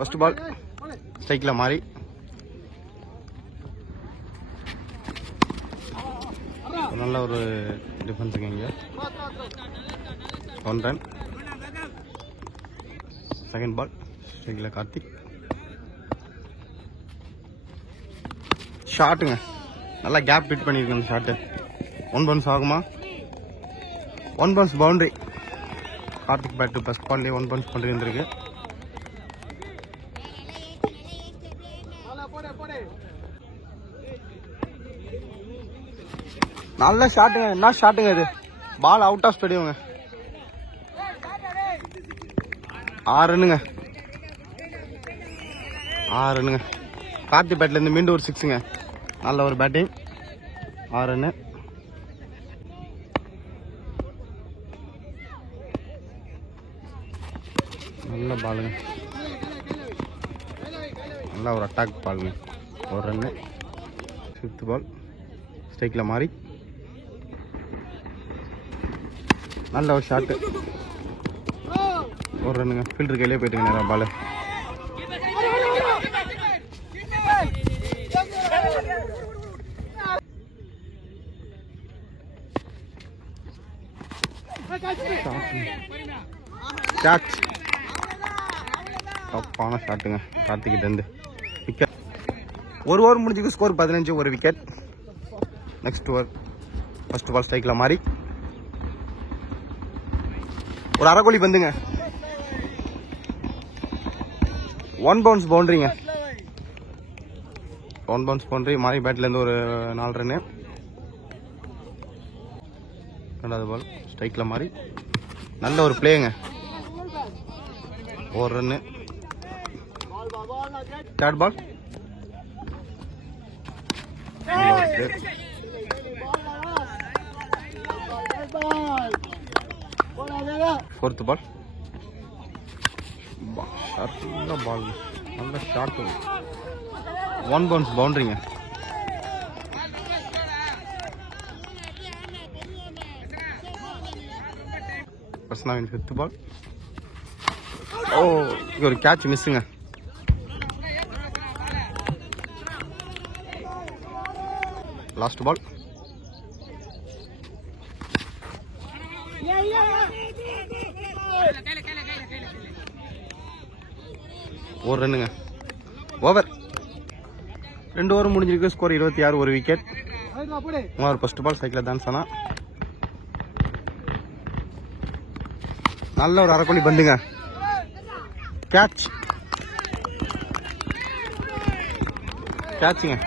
First ball ஸ்ட்ரைக்கில் மாறி நல்ல ஒரு டிஃபென்ஸுங்க இங்கே. 1 ரன். செகண்ட் பால் ஸ்ட்ரைக்கில் கார்த்திக். ஷாட்டுங்க, நல்லா கேப் பிட் பண்ணியிருக்கேன் அந்த ஷாட்டு. 1 பவுன்ஸ் ஆகுமா? 1 bounce boundary. Karthik bat first பால்லேயே 1 பவுன்ஸ் பவுண்டரி வந்திருக்கு. நல்ல ஷாட்டுங்க. என்ன ஷாட்டுங்க இது? பால் அவுட் ஆஃப் ஸ்டேடியம்ங்க. 6 ரன்னுங்க. 6 ரன்னுங்க. கார்த்திக் பேட்லேருந்து மீண்டும் ஒரு 6ங்க. நல்ல ஒரு பேட்டிங். 6 ரன்னு. நல்ல பாலுங்க, நல்ல ஒரு அட்டாக் பாலுங்க. 1 ரன்னு. 5th பால் ஸ்ட்ரைக்கில் மாறி நல்ல ஒரு ஷாட்டு. 1 ரன்னுங்க. ஃபீல்டர் கையிலே போயிட்டுங்க நேரம் பால். கேட்ச். தப்பான ஷாட்டுங்க கார்த்திகிட்டேருந்து. விக்கெட். 1 ஓவர் முடிஞ்சுக்கு. Score 15. 1 wicket. Next over first ball ஸ்ட்ரைக்கில் மாறி ஒரு அரைக்கோழி பந்துங்க. 1 பவுன்ஸ் பவுண்டரிங்க. 1 பவுன்ஸ் பவுண்டரி. மாறி பேட்லேருந்து ஒரு 4 ரன்னு. 2வது பால் ஸ்ட்ரைக்கில் மாறி நல்ல ஒரு பிளேங்க. 1 ரன்னு. 3rd பால் 4th பால். நல்ல பால், நல்ல ஷாட். 1 பவுன்ஸ் பவுண்டரிங்க. பர்சனாவின் 5th பால். ஓ, இது ஒரு கேட்ச் மிஸ்ஸுங்க. Last ball. ஒரு ரன்னுங்க. ஓவர். 2 ஓவர் முடிஞ்சிருக்கு. ஸ்கோர் 26. 1 விக்கெட். 3வது ஃபர்ஸ்ட் பால் சைக்கிள் டான்ஸ் ஆனா நல்ல ஒரு அரைக்கோழி பந்துங்க. கேட்ச். கேட்சுங்க.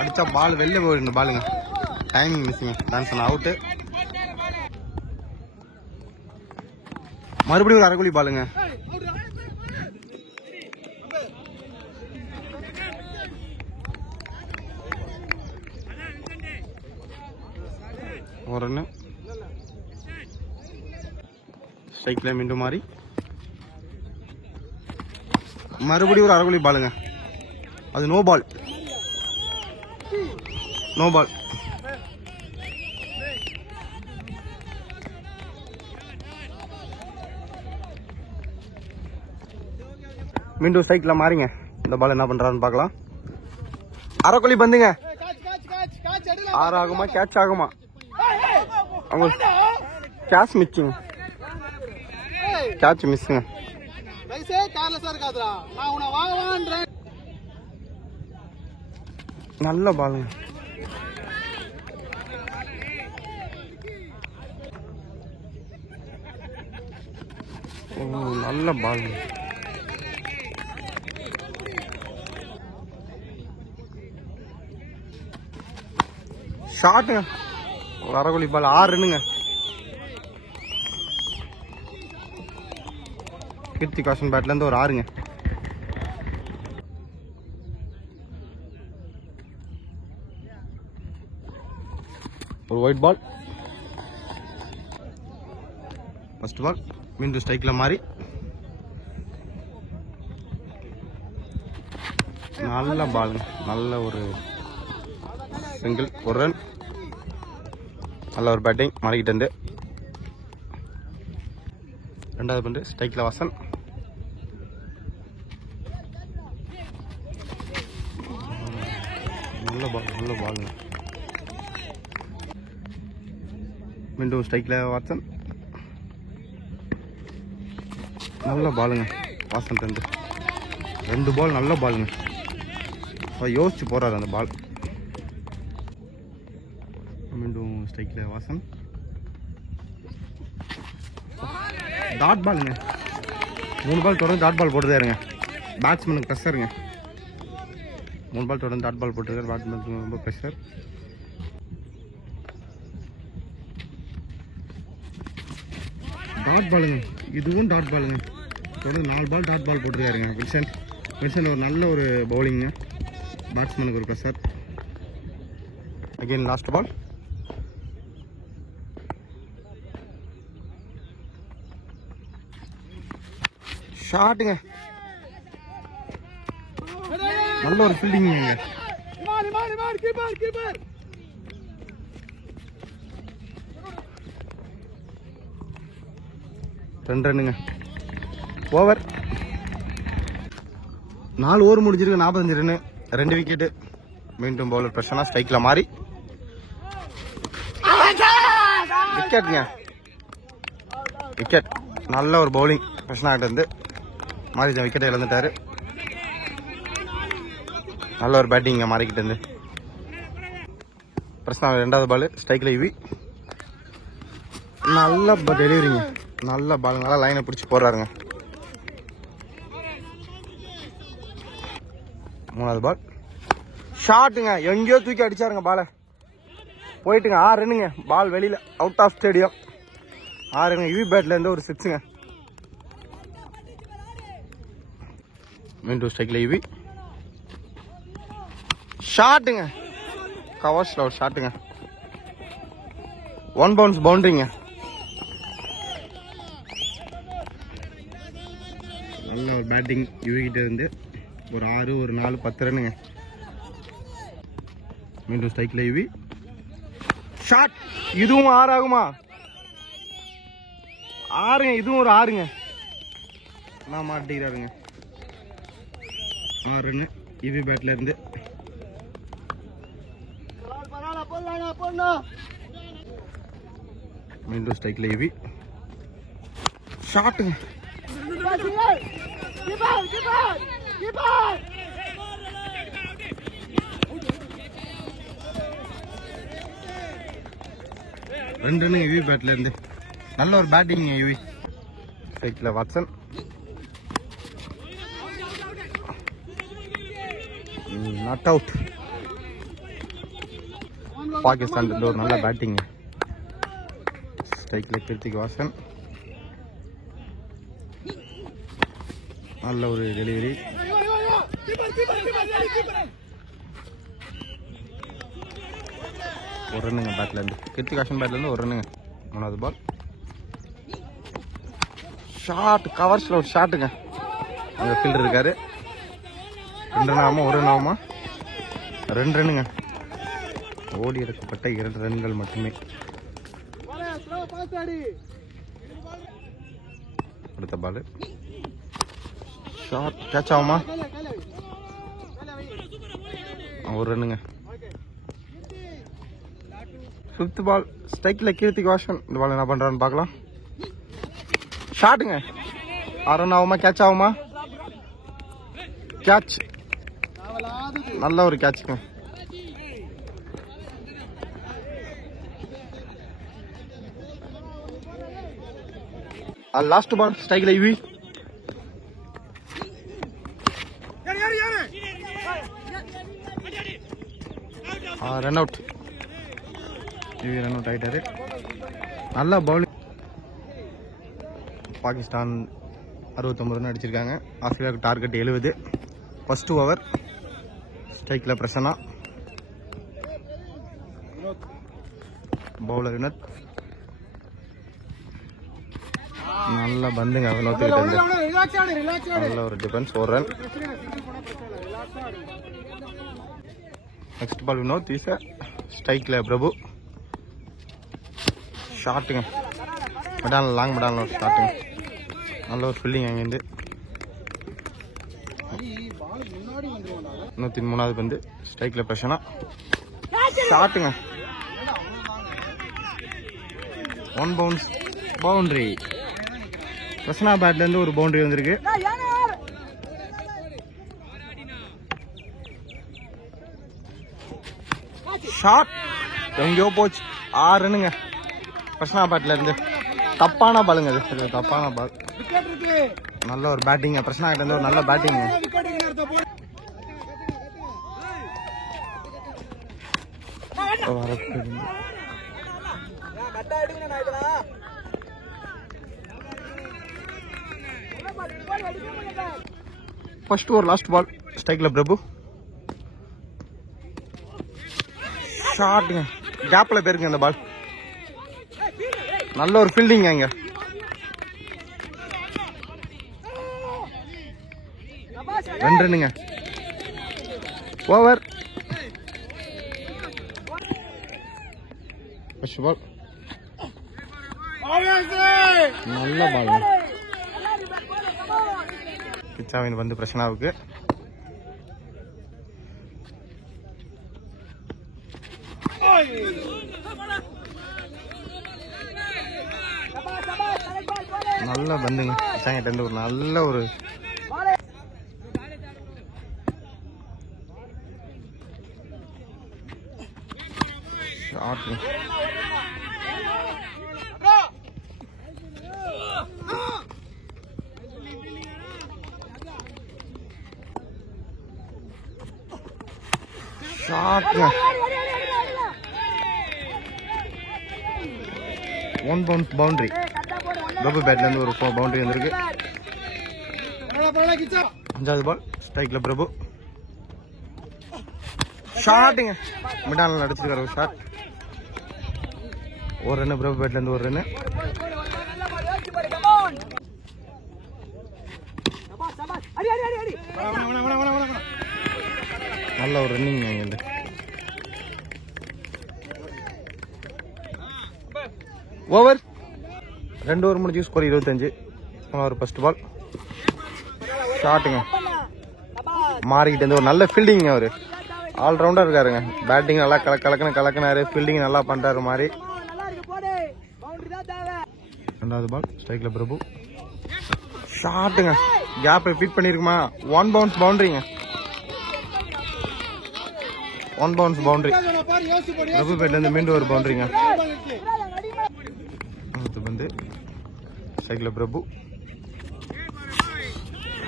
அடிச்சா பால் வெளில போயிருக்கு. பாலுங்க டைமிங் மிஸ்ஸிங்க. டான்ஸ் ஆனா அவுட்டு. மறுபடியும் ஒரு அரைக்கோழி பாலுங்க. ஒரு ரன்னு. ஸ்ட்ரைக்கில் மீண்டும் மாறி மறுபடியும் ஒரு அரைக்கோழி பாலுங்க. அது நோ பால். No ball. மீண்டும் சைக்கிள் மாறிங்க. இந்த பால் என்ன பண்றாருன்னு பார்க்கலாம். அரைக்கோழி பந்துங்க. 6 ஆகுமா? கேட்ச் ஆகுமா? அவங்க கேட்ச் மிஸ்ஸிங்க. கேட்ச் மிஸ்ஸுங்க. நல்ல பாலுங்க. ஓ, நல்ல பால். ஷாட்டுங்க. ஒரு அரைக்கோழி பால். 6 ரன்னுங்க. கீர்த்தி காஷன் பேட்லேருந்து ஒரு 6ங்க. ஒரு ஒயிட் பால். ஃபர்ஸ்ட் பால் மீண்டும் ஸ்ட்ரைக்கில் மாறி நல்ல பாலுங்க. நல்ல ஒரு சிங்கிள். 1 ரன். நல்ல ஒரு பேட்டிங் மாறிக்கிட்டு இருந்து. 2வது பந்து ஸ்ட்ரைக்கில் வாசன். நல்ல பாலுங்க. மீண்டும் ஸ்ட்ரைக்கில் வாட்சன். நல்ல பாலுங்க வாசன். ரெண்டு பால் நல்ல பாலுங்க. யோசிச்சு போறாரு அந்த பால். மீண்டும் ஸ்ட்ரைக்கில் வாசன். டாட் பாலுங்க. 3 பால் தொடர்ந்து டாட் பால் போட்டுதே இருங்க. பேட்ஸ்மேனுக்கு ப்ரெஷருங்க. 3 பால் தொடர்ந்து டாட் பால் போட்டுருக்காரு. பேட்ஸ்மேனுக்கு ரொம்ப ப்ரெஷர். டாட் பாலுங்க. இதுவும் டாட் பாலுங்க. தொடர்ந்து 4 பால் டாட் பால் போட்டுருக்காருங்க. வில்சன் ஒரு நல்ல ஒரு பவுலிங்க. பேட்ஸ்மேனுக்கு ஒரு ப்ரெஷர். Again last ball. ஷாட்டுங்க. நல்ல ஒரு ஃபீல்டிங். 2 ரன்னுங்க. ஓவர். 4 ஓவர் முடிஞ்சிருக்கு. 45 ரன்னு, 2 விக்கெட்டு. மீண்டும் பவுலர் பிரச்சனை. ஸ்ட்ரைக்ல மாறி விக்கெட்டுங்க. விக்கெட். நல்ல ஒரு பவுலிங் பிரச்சனை ஆகிட்டு இருந்து மாறி விக்கெட்டை இழந்துட்டாரு. நல்ல ஒரு பேட்டிங்க மாறிக்கிட்டு இருந்து. பிரச்சனை 2வது பால். ஸ்ட்ரைக்ல இவி. நல்ல டெலிவரிங்க. நல்ல பால். நல்லா லைனை பிடிச்சி போடுறாருங்க. 3வது பால். ஷாட்டுங்க. எங்கேயோ தூக்கி அடிச்சாருங்க பாலை. போயிட்டுங்க. 6 ரன்னுங்க. பால் வெளியில அவுட் ஆஃப் ஸ்டேடியம். 6 ரன். இவி பேட்ல இருந்து ஒரு 6ங்க. மீண்டும் ஸ்ட்ரைக்ல இவி. ஷாட்டுங்க. கவர்ஸ்ல ஒரு ஷாட்டுங்க. 1 பவுன்ஸ் பவுண்டரிங்க. நல்ல ஒரு பேட்டிங் இவகிட்ட இருந்து. ஒரு 6, ஒரு 4, 10 ரன்னுங்க. மீண்டும் ஸ்ட்ரைக்ல இவி. ஷாட். இதுவும் 6 ஆகுமா? 6ங்க. இதுவும் ஒரு 6ங்க. நான் மாட்டிக்கிறாருங்க. 6 ரன்னு இவி பேட்ல இருந்து. மீண்டும் ஸ்ட்ரைக்ல இவி. ஷாட்டுங்க. ரெண்டு ரன்னு இவி பேட்ல இருந்து. நல்ல ஒரு பேட்டிங் இவி. ஸ்ட்ரைக்ல வாட்சன். Not out. பாகிஸ்தான் ஒரு நல்ல பேட்டிங். ஸ்ட்ரைக்ல கிருத்திக் வாசன். நல்ல ஒரு டெலிவரி. ஒரு ரன்னுங்க பேட்ல இருந்து. கிருத்திக் வாசன் பேட்ல இருந்து ஒரு ரன்னுங்க. 3வது பால். ஷாட். கவர்ஸ்ல ஒரு ஷாட்டுங்க. அங்க ஃபீல்டர் இருக்காரு. 2 ரன் ஆகுமா? 1 ரன் ஆகுமா? 2 ரன்னுங்க. ஓடி எடுக்கப்பட்ட 2 ரன்கள் மட்டுமே. அடுத்த பால். ஷாட். கேட்ச் ஆகுமா? 1 ரன்னுங்க. 5th பால். ஸ்ட்ரைக்ல கீர்த்திக் வாசன். இந்த பால் என்ன பண்றான்னு பார்க்கலாம். ஷாட்டுங்க. 6 ரன் ஆகுமா? கேட்ச் ஆகுமா? கேட்ச். நல்ல ஒரு கேட்சுங்க. Last ball. ஸ்ட்ரைக்ல இவி. Run out. இவி ரன் அவுட் ஆயிட்டாரு. நல்ல பவுலிங். பாகிஸ்தான் 69 ரன் அடிச்சிருக்காங்க. ஆஸ்திரேலியாவுக்கு டார்கெட் 70. First over. ஸ்ட்ரைக்ல பிரசன்னா. பவுலர் வினோத். நல்ல பந்துங்க வினோத்துக்கிட்ட இருந்து. நல்ல ஒரு defence. 1 run. Next ball Vinod. ஸ்ட்ரைக்ல பிரபு. ஷாட்டுங்க. மெடால் லாங் மெடால் ஒரு ஷாட்டுங்க. நல்ல ஒரு ஃபீல்டிங் அங்கேருந்து. 103வது பந்து ஸ்ட்ரைக்ல பிரஷனா ஷாட்டுங்க 1 பவுன்ஸ் பவுண்டரி. பிரசனா பேட்ல இருந்து ஒரு பவுண்டரி வந்திருக்கு. ஷாட் எங்கேயோ போச்சு. 6 ரன்னுங்க பிரசனா பேட்ல இருந்து. தப்பான பாலுங்க அது, தப்பான பால். நல்ல ஒரு பேட்டிங் பிரசனா கிட்ட இருந்து ஒரு நல்ல batting. First over last ball ஸ்ட்ரைக்ல பிரபு. ஷாட்டுங்க கேப்ல போயிருங்க அந்த பால். நல்ல ஒரு ஃபீல்டிங் இங்க. ரெண்டு ரன்னுங்க. ஓவர். ஃபர்ஸ்ட் பால் நல்ல பால். பிச்சாவின் வந்து பிரச்சனாவுக்கு. நல்ல பந்துங்க பிச்சாங்கிட்ட இருந்து ஒரு நல்ல ஒரு ஷாட். ஷாட்டுங்க 1 பவுன்ஸ் பவுண்டரி. பிரபு பேட்ல இருந்து ஒரு பவுண்டரி வந்திருக்கு. 5வது பால் ஸ்ட்ரைக்ல பிரபு. ஷாட்டுங்க மிடானில் அடிச்சிருக்காரு ஒரு ஷாட். ஒரு ரன்னு பிரபு பேட்ல இருந்து ஒரு ரன்னு. நல்ல ஒரு ரன்னிங் இங்க. ஓவர். 2 ஓவர் முடிஞ்சு ஸ்கோர் 25. ஒரு ஃபர்ஸ்ட் பால் ஷாட்டுங்க. மாறிக்கிட்டு இருந்து ஒரு நல்ல ஃபீல்டிங். அவரு ஆல்ரவுண்டர் இருக்காருங்க. பேட்டிங் நல்லா கலக்கினாரு, ஃபீல்டிங் நல்லா பண்றாரு மாதிரி. 2வது பால் ஸ்ட்ரைக்ல பிரபு. ஷாட்டுங்க கேப் ரிப்பீட் பண்ணிருக்குமா. 1 பவுன்ஸ் பவுண்டரிங்க. 1 பவுன்ஸ் பவுண்டரி. பிரபு பேட்ல இருந்து மீண்டும் ஒரு பவுண்டரிங்க. வந்து ஸ்ட்ரைக்ல பிரபு.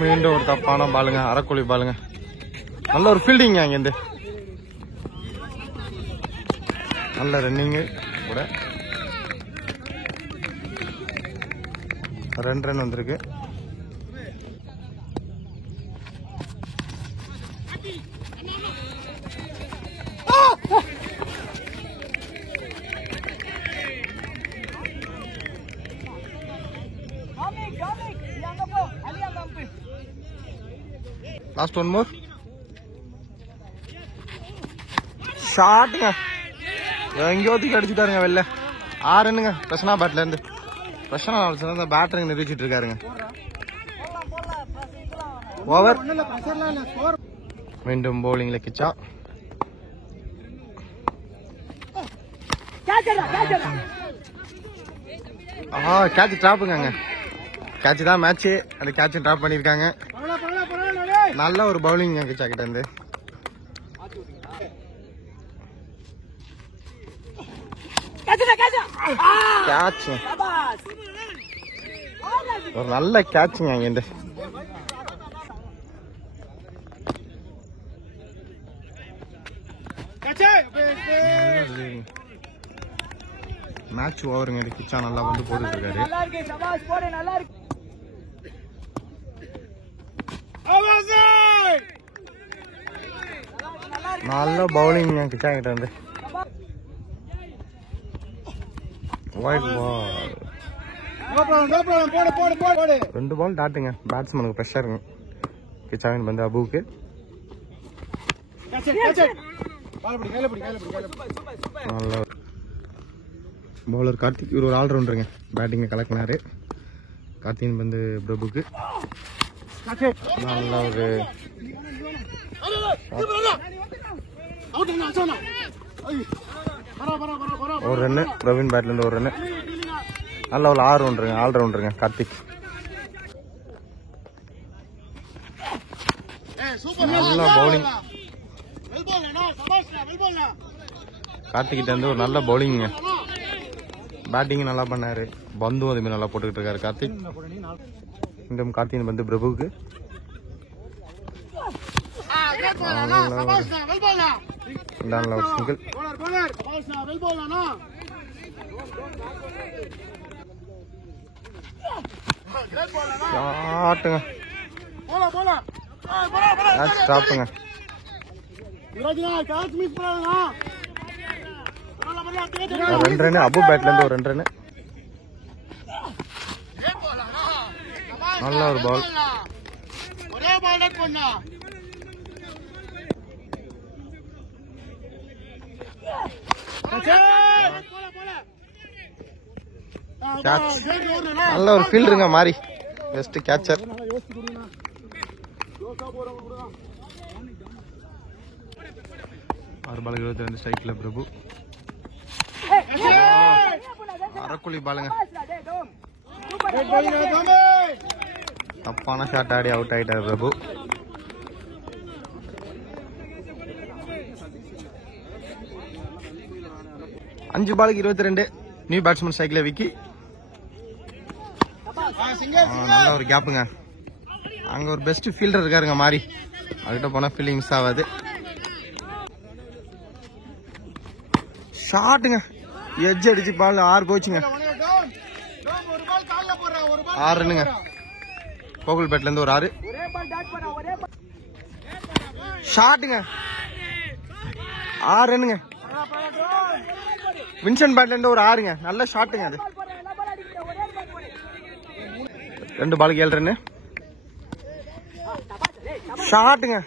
மீண்டும் ஒரு தப்பான பாலுங்க, அரைக்கோழி பாலுங்க. நல்ல ஒரு ஃபீல்டிங் அங்கிருந்து. நல்ல ரன்னிங்கு கூட. 2 ரன் வந்திருக்கு. லாஸ்ட் 1 மோர். ஷாட்டுங்க எங்கேயோ தூக்கி அடிச்சுட்டாருங்க வெளில. 6 ரன்னுங்க பிரசனா பேட்ல இருந்து. பிரசனா பேட்டருங்க நிரூபிச்சுட்டு இருக்காருங்க. ஓவர். மீண்டும் பவுலிங்ல கிச்சா. கேட்ச் டிராப்புங்க. கேட்ச் தான் மேட்ச். அந்த கேட்ச் டிராப் பண்ணிருக்காங்க. நல்ல ஒரு பவுலிங் கிச்சா கிட்ட இருந்து. கேட்ச் ஒரு நல்ல கேட்சுங்க அங்கிருந்து. மேட்ச் ஓவருங்க. கிச்சா நல்லா வந்து போட்டுட்டு இருக்காரு. நல்ல பவுலிங் கிச்சா கிட்ட இருந்து. White ball. 2 பால் டாட்டுங்க. பேட்ஸ்மேனுக்கு ப்ரெஷருங்க. கிச்சாவின் வந்து அபுவுக்கு. நல்ல பவுலர் கார்த்திக். இவர் ஒரு ஆல்ரவுண்டருங்க. பேட்டிங்கை கலக்கினாரு. கார்த்திக் வந்து பிரபுக்கு. நல்ல ஒரு ரன்னு பிரவீன் பேட்ல இருந்து ஒரு ரன்னு. நல்ல ஒரு ஆல்ரவுண்டருங்க கார்த்திக். நல்ல பவுலிங் கார்த்திக் கிட்ட இருந்து ஒரு நல்ல பவுலிங். பேட்டிங் நல்லா பண்ணாரு, பந்தும் அதுமாதிரி நல்லா போட்டுக்கிட்டு இருக்காரு கார்த்திக். இந்த கார்த்திக் வந்து பிரபுவுக்கு சிங்கிள். ஷாட்டுங்க, ஸ்டாப்புங்க. 2 ரன் அபு பேட்ல இருந்து ஒரு 2 ரன். நல்ல ஒரு பால். நல்ல ஒரு ஃபீல்டுங்க மாறி, பெஸ்ட் கேட்சர். ஆறு பால் 22 ஸ்ட்ரைக்ல பிரபு. அரக்குழி பாலுங்க, தப்பான ஷாட் ஆடி அவுட் ஆயிட்டார் பிரபு. அஞ்சு பாலுக்கு 22 நியூ பேட்ஸ்மேன் ஸ்ட்ரைக்ல விக்கி. நல்ல ஒரு கேப்புங்க. அங்க ஒரு பெஸ்ட் ஃபீல்டர் இருக்காருங்க மாறி, அதுகிட்ட போனா ஃபீல்டிங் மிஸ் ஆகாது. ஷாட்டுங்க, எட்ஜ் அடிச்சு பால் 6 போச்சுங்க. 6 ரன்னுங்க. கோகுல் பேட்ல இருந்து ஒரு 6. ஷாட்டுங்க, 6 ரன்னுங்க. வின்சென்ட் பேட்ல இருந்து ஒரு 6ங்க. நல்ல ஷாட்டுங்க அது. 2 பாலுக்கு 7 ரன்னு. ஷாட்டுங்க,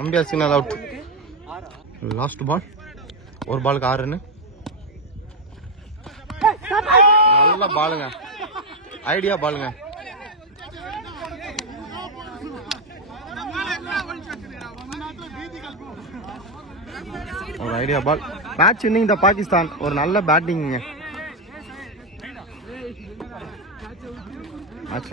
umpire signal out. Last ball, ஒரு பாலுக்கு 6 ரன்னு. நல்ல பாலுங்க, ஐடியா பாலுங்க. ஒரு idea ball. Match winning the Pakistan. ஒரு நல்ல பேட்டிங். மேட்ச்